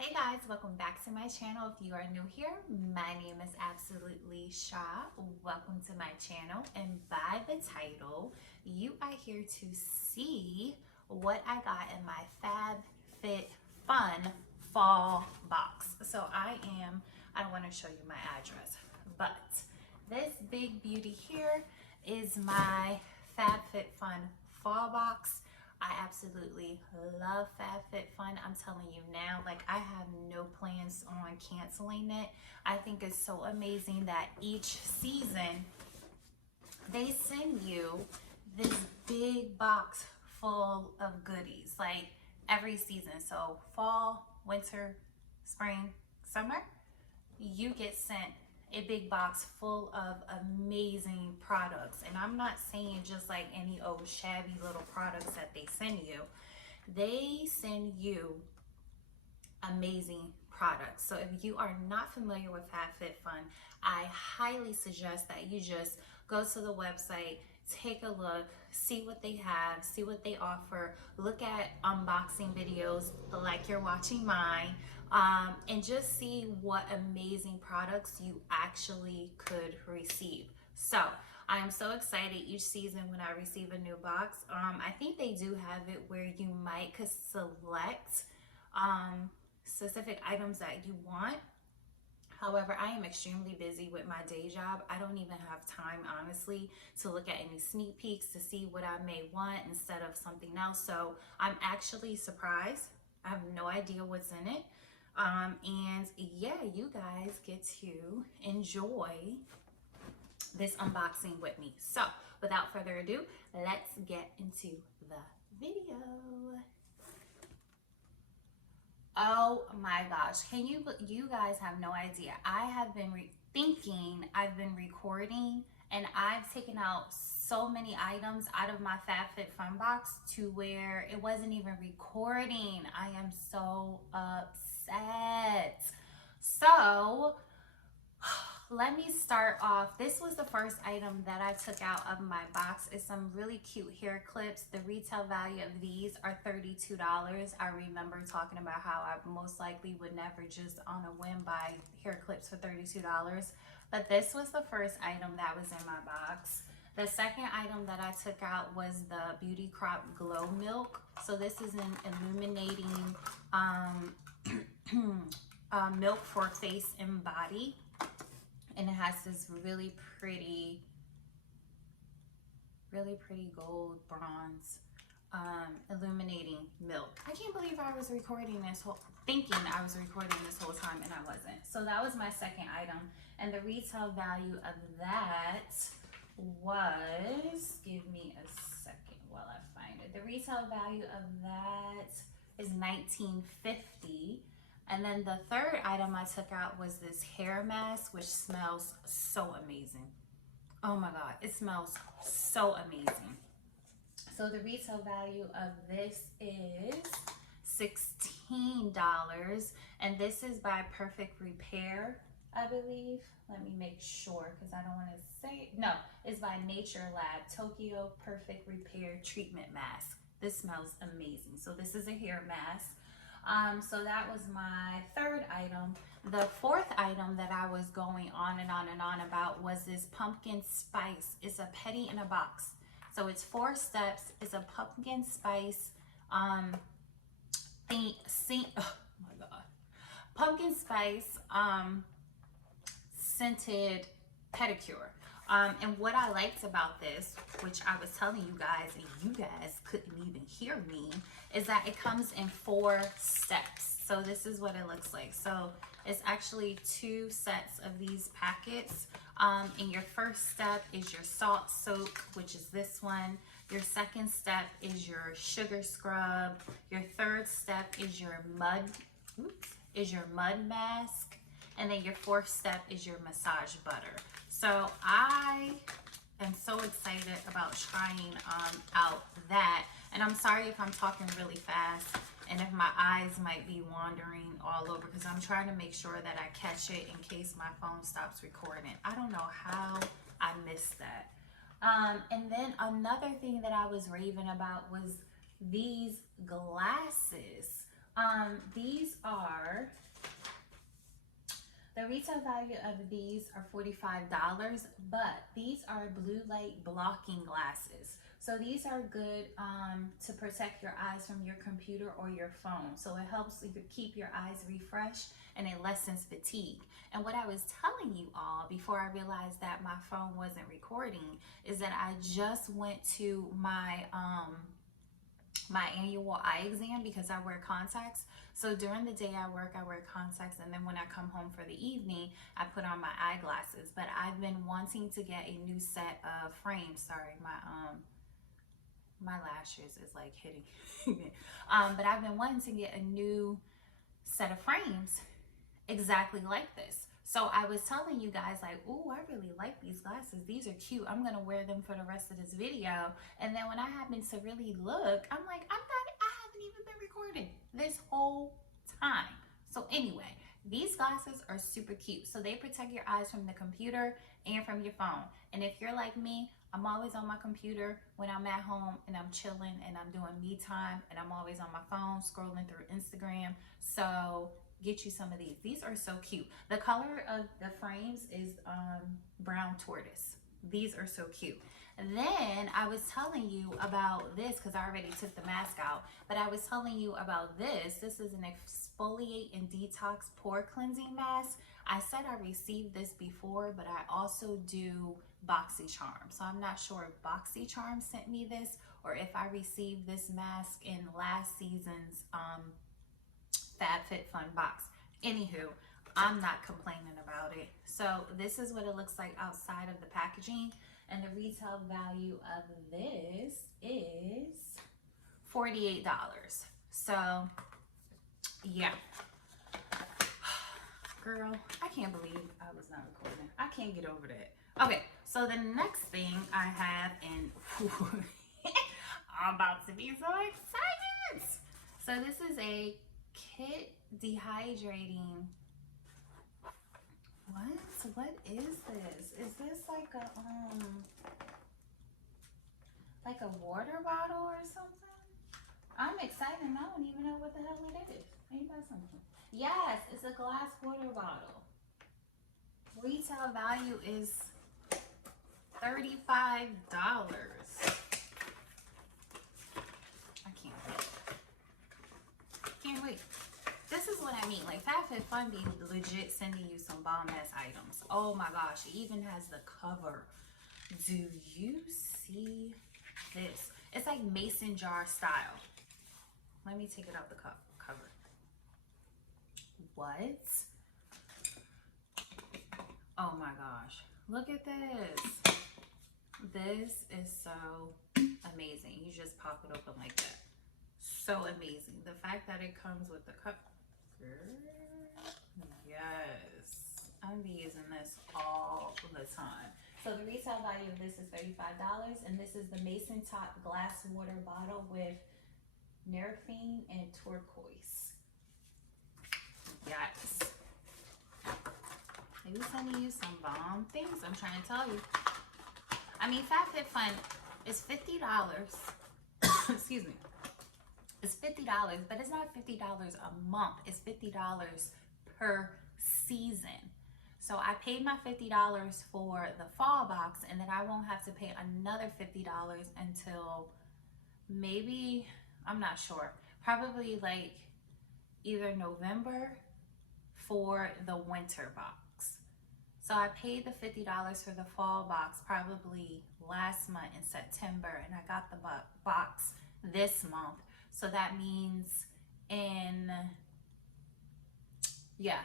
Hey guys, welcome back to my channel. If you are new here, my name is AbsolutelySha. Welcome to my channel, and by the title, you are here to see what I got in my Fab Fit Fun Fall box. So I don't want to show you my address, but this big beauty here is my Fab Fit Fun Fall box. I absolutely love FabFitFun. I'm telling you now, like, I have no plans on canceling it. I think it's so amazing that each season they send you this big box full of goodies, like every season. So fall, winter, spring, summer, you get sent a big box full of amazing products. And I'm not saying just like any old shabby little products that they send you. They send you amazing products. So if you are not familiar with FabFitFun, I highly suggest that you just go to the website, take a look, see what they have, see what they offer, look at unboxing videos like you're watching mine, and just see what amazing products you actually could receive. So I am so excited each season when I receive a new box. I think they do have it where you might could select specific items that you want. However, I am extremely busy with my day job. I don't even have time, honestly, to look at any sneak peeks to see what I may want instead of something else. So I'm actually surprised. I have no idea what's in it. And yeah, you guys get to enjoy this unboxing with me. So without further ado, let's get into the video. Oh my gosh, you guys have no idea. I have been thinking I've been recording, and I've taken out so many items out of my FabFitFun box to where it wasn't even recording. I am so upset. So let me start off. This was the first item that I took out of my box. It's some really cute hair clips. The retail value of these are $32. I remember talking about how I most likely would never just on a whim buy hair clips for $32. But this was the first item that was in my box. The second item that I took out was the Beauty Crop Glow Milk. So this is an illuminating milk for face and body. And it has this really pretty gold bronze illuminating milk. I can't believe I was recording this thinking I was recording this whole time, and I wasn't. So that was my second item, and the retail value of that was, give me a second while I find it. The retail value of that is $19.50. And then the third item I took out was this hair mask, which smells so amazing. Oh my God, it smells so amazing. So the retail value of this is $16. And this is by Perfect Repair, I believe. Let me make sure because I don't want to say, no, it's by Nature Lab, Tokyo Perfect Repair Treatment Mask. This smells amazing. So this is a hair mask. So that was my third item. The fourth item that I was going on and on and on about was this pumpkin spice. It's a petty in a box. So it's 4 steps. It's a pumpkin spice oh my God. Pumpkin spice scented pedicure. And what I liked about this, which I was telling you guys, and you guys couldn't even hear me, is that it comes in 4 steps. So this is what it looks like. So it's actually 2 sets of these packets. And your first step is your salt soak, which is this one. Your second step is your sugar scrub. Your third step is your mud mask. And then your fourth step is your massage butter. So I am so excited about trying out that. And I'm sorry if I'm talking really fast and if my eyes might be wandering all over, because I'm trying to make sure that I catch it in case my phone stops recording. I don't know how I missed that. And then another thing that I was raving about was these glasses. These are, the retail value of these are $45, but these are blue light blocking glasses. So these are good to protect your eyes from your computer or your phone. So it helps you keep your eyes refreshed and it lessens fatigue. And what I was telling you all before I realized that my phone wasn't recording is that I just went to my my annual eye exam because I wear contacts. So during the day I wear contacts, and then when I come home for the evening, I put on my eyeglasses. But I've been wanting to get a new set of frames. Sorry, my lashes is like hitting. But I've been wanting to get a new set of frames exactly like this. So I was telling you guys like, oh, I really like these glasses. These are cute. I'm going to wear them for the rest of this video. And then when I happen to really look, I'm like, I haven't even been recording this whole time. So anyway, these glasses are super cute. So they protect your eyes from the computer and from your phone. And if you're like me, I'm always on my computer when I'm at home and I'm chilling and I'm doing me time, and I'm always on my phone scrolling through Instagram. So get you some of these. These are so cute. The color of the frames is brown tortoise. These are so cute. And then I was telling you about this because I already took the mask out, but I was telling you about this. This is an exfoliate and detox pore cleansing mask. I said I received this before, but I also do BoxyCharm. So I'm not sure if BoxyCharm sent me this or if I received this mask in last season's Fab Fit Fun box. Anywho, I'm not complaining about it. So this is what it looks like outside of the packaging, and the retail value of this is $48. So yeah, girl, I can't believe I was not recording. I can't get over that. Okay, so the next thing I have, and I'm about to be so excited. So this is a kit dehydrating. What is this? Is this like a water bottle or something? I'm excited and I don't even know what the hell it is. Ain't that something? Yes, it's a glass water bottle. Retail value is $35. I can't wait. Can't wait. This is what I mean. Like FabFitFun be legit sending you some bomb ass items. Oh my gosh, it even has the cover. Do you see this? It's like mason jar style. Let me take it out the cover. What? Oh my gosh. Look at this. This is so amazing. You just pop it open like that. So amazing. The fact that it comes with the cup. Yes. I'm be using this all the time. So the retail value of this is $35, and this is the Mason Top glass water bottle with Nerfine and turquoise. Yes. Maybe sending you some bomb things. I'm trying to tell you. I mean, FabFitFun is $50. Excuse me. It's $50, but it's not $50 a month. It's $50 per season. So I paid my $50 for the fall box, and then I won't have to pay another $50 until maybe, I'm not sure, probably like either November for the winter box. So I paid the $50 for the fall box probably last month in September, and I got the box this month. So that means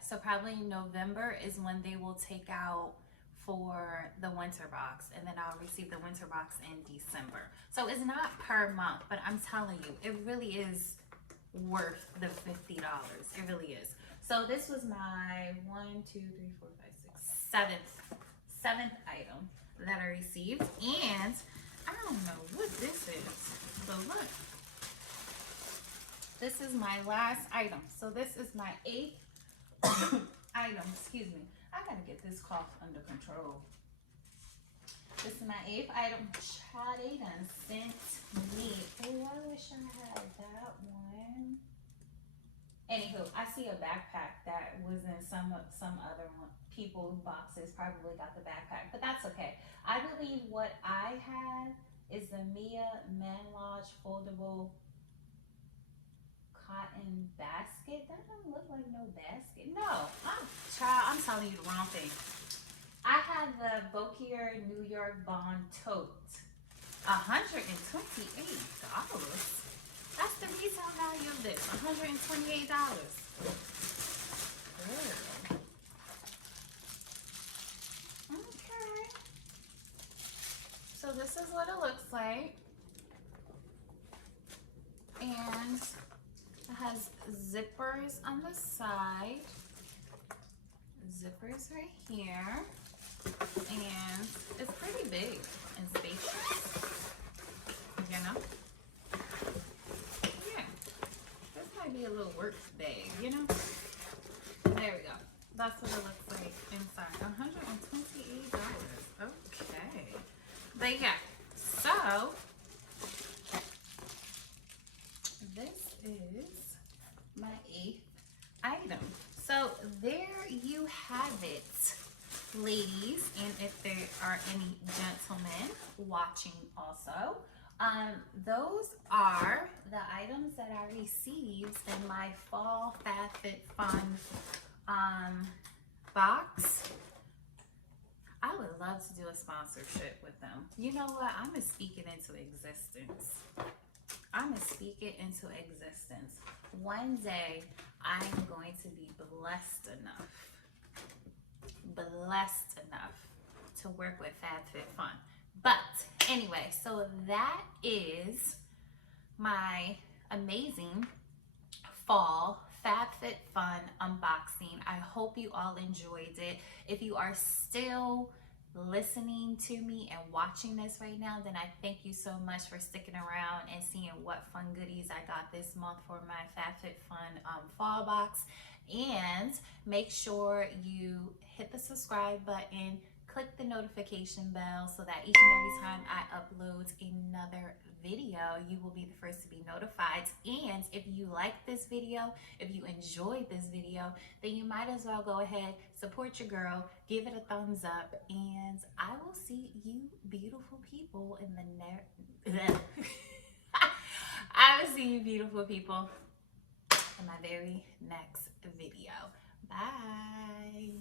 so probably November is when they will take out for the winter box, and then I'll receive the winter box in December. So it's not per month, but I'm telling you, it really is worth the $50. It really is. So this was my seventh item that I received, and I don't know what this is, but look. This is my last item. So this is my 8th item. Excuse me. I gotta get this cough under control. This is my 8th item. Child, they done sent me. Oh, I wish I had that one. Anywho, I see a backpack that was in some other people's boxes. Probably got the backpack, but that's okay. I believe what I have is the Mia Man Lodge foldable cotton basket. That doesn't look like no basket. No, child, I'm telling you the wrong thing. I have the Bokier New York Bond tote. $128. That's the retail value of this. $128. Okay. So this is what it looks like. And it has zippers on the side. Zippers right here. And it's pretty big and spacious. You know? Yeah. This might be a little work bag, you know? There we go. That's what it looks like inside. $128. Okay. But yeah, so this is my 8th item. So there you have it, ladies, and if there are any gentlemen watching also, those are the items that I received in my fall Fab Fit Fun box. I would love to do a sponsorship with them. You know what? I'm gonna speak it into existence. I'm gonna speak it into existence. One day, I'm going to be blessed enough to work with Fab Fit Fun. But anyway, so that is my amazing fall Fab Fit Fun unboxing. I hope you all enjoyed it. If you are still listening to me and watching this right now, then I thank you so much for sticking around and seeing what fun goodies I got this month for my Fab Fit Fun fall box. And make sure you hit the subscribe button, click the notification bell so that each and every time I upload another video, you will be the first to be notified. And if you like this video, if you enjoyed this video, then you might as well go ahead, support your girl, give it a thumbs up, and I will see you beautiful people in the I will see you beautiful people in my very next video. Bye.